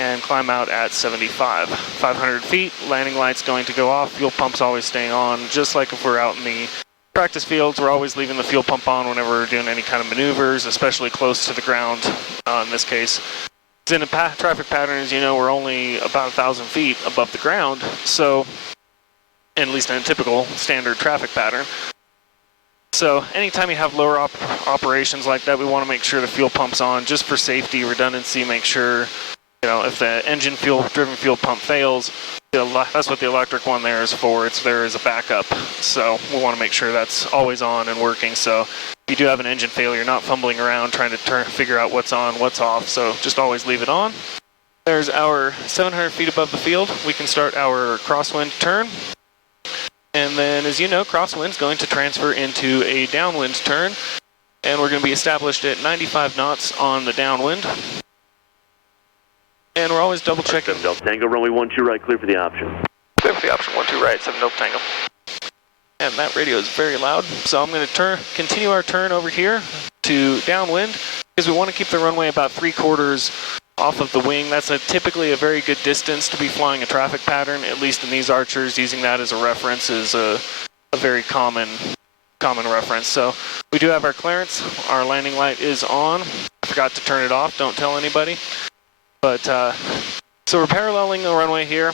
and climb out at 75. 500 feet, landing light's going to go off, fuel pump's always staying on, just like if we're out in the practice fields, we're always leaving the fuel pump on whenever we're doing any kind of maneuvers, especially close to the ground in this case. In a traffic pattern, as you know, we're only about 1,000 feet above the ground, so, at least in a typical standard traffic pattern. So anytime you have lower operations like that, we want to make sure the fuel pump's on, just for safety, redundancy, make sure, you know, if the engine driven fuel pump fails, that's what the electric one there is for. It's there as a backup. So we want to make sure that's always on and working. So if you do have an engine failure, not fumbling around trying to figure out what's on, what's off. So just always leave it on. There's our 700 feet above the field. We can start our crosswind turn. And then, as you know, crosswind's going to transfer into a downwind turn. And we're going to be established at 95 knots on the downwind. And we're always double checking. 7 Delta Tango, runway 12 right, clear for the option. Clear for the option, 12 right, 7 Delta Tango. And that radio is very loud, so I'm going to continue our turn over here to downwind, because we want to keep the runway about 3/4 off of the wing. That's typically a very good distance to be flying a traffic pattern, at least in these Archers. Using that as a reference is a very common reference. So we do have our clearance. Our landing light is on. I forgot to turn it off. Don't tell anybody. But so we're paralleling the runway here.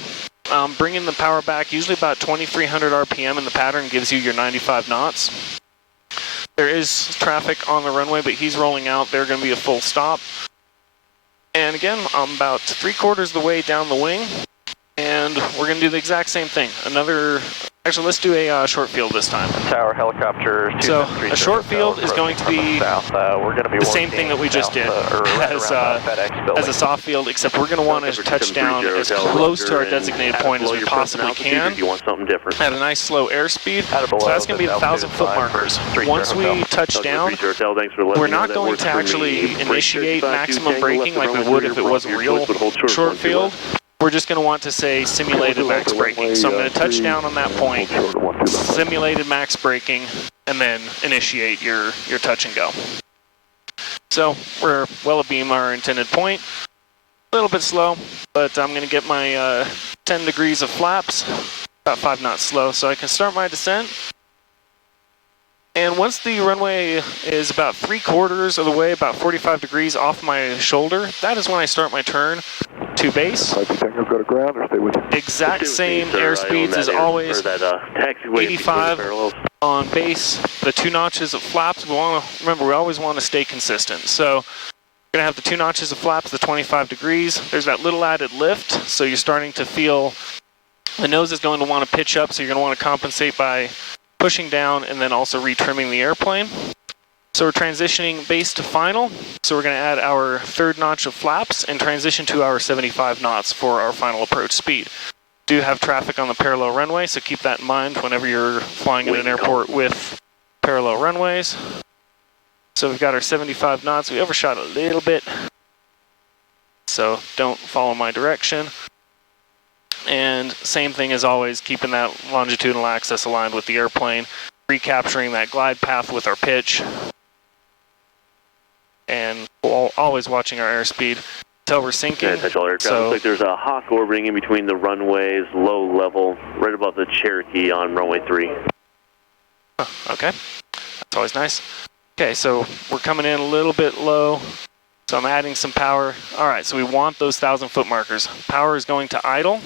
Bringing the power back, usually about 2,300 RPM in the pattern gives you your 95 knots. There is traffic on the runway, but he's rolling out. They're going to be a full stop. And again, I'm about 3/4 of the way down the wing, and we're going to do the exact same thing. Actually, let's do a short field this time. Tower helicopter. So a short field is going to be the same thing that we just did as a soft field, except we're going to want to touch down as close to our designated point as we possibly can at a nice slow airspeed. So that's going to be the 1,000-foot markers. Once we touch down, we're not going to actually initiate maximum braking like we would if it was a real short field. We're just going to want to say simulated max braking. So I'm going to touch down on that point, simulated max braking, and then initiate your touch and go. So we're well abeam our intended point. A little bit slow, but I'm going to get my 10 degrees of flaps, about 5 knots slow, so I can start my descent. And once the runway is about 3/4 of the way, about 45 degrees off my shoulder, that is when I start my turn to base. Go to ground or stay with you? Exact same airspeeds as always. 85 on base. The 2 notches of flaps. Remember, we always want to stay consistent. So we're going to have the 2 notches of flaps, the 25 degrees. There's that little added lift, so you're starting to feel the nose is going to want to pitch up, so you're going to want to compensate by pushing down and then also retrimming the airplane. So we're transitioning base to final. So we're going to add our 3rd notch of flaps and transition to our 75 knots for our final approach speed. Do have traffic on the parallel runway, so keep that in mind whenever you're flying in an airport with parallel runways. So we've got our 75 knots. We overshot a little bit, so don't follow my direction. And same thing as always, keeping that longitudinal axis aligned with the airplane, recapturing that glide path with our pitch, and always watching our airspeed until we're sinking. So looks like there's a Hawk orbiting in between the runways, low level, right above the Cherokee on runway 3. Oh, okay, that's always nice. Okay, so we're coming in a little bit low, so I'm adding some power. All right, so we want those 1,000-foot markers. Power is going to idle,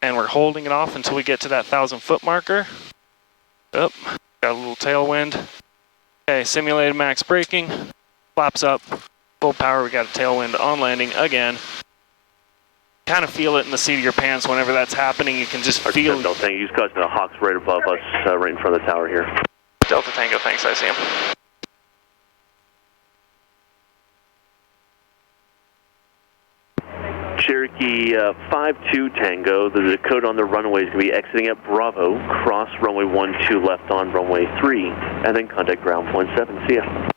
and we're holding it off until we get to that 1,000-foot marker. Oh, got a little tailwind. Okay, simulated max braking, flaps up, full power, we got a tailwind on landing again. Kind of feel it in the seat of your pants whenever that's happening. You can just feel. Delta Tango, he's got the Hawks right above us, right in front of the tower here. Delta Tango, thanks, I see him. Cherokee 5-2 Tango, the code on the runway is going to be exiting at Bravo, cross runway 12 left on runway 3, and then contact ground point 7. See ya.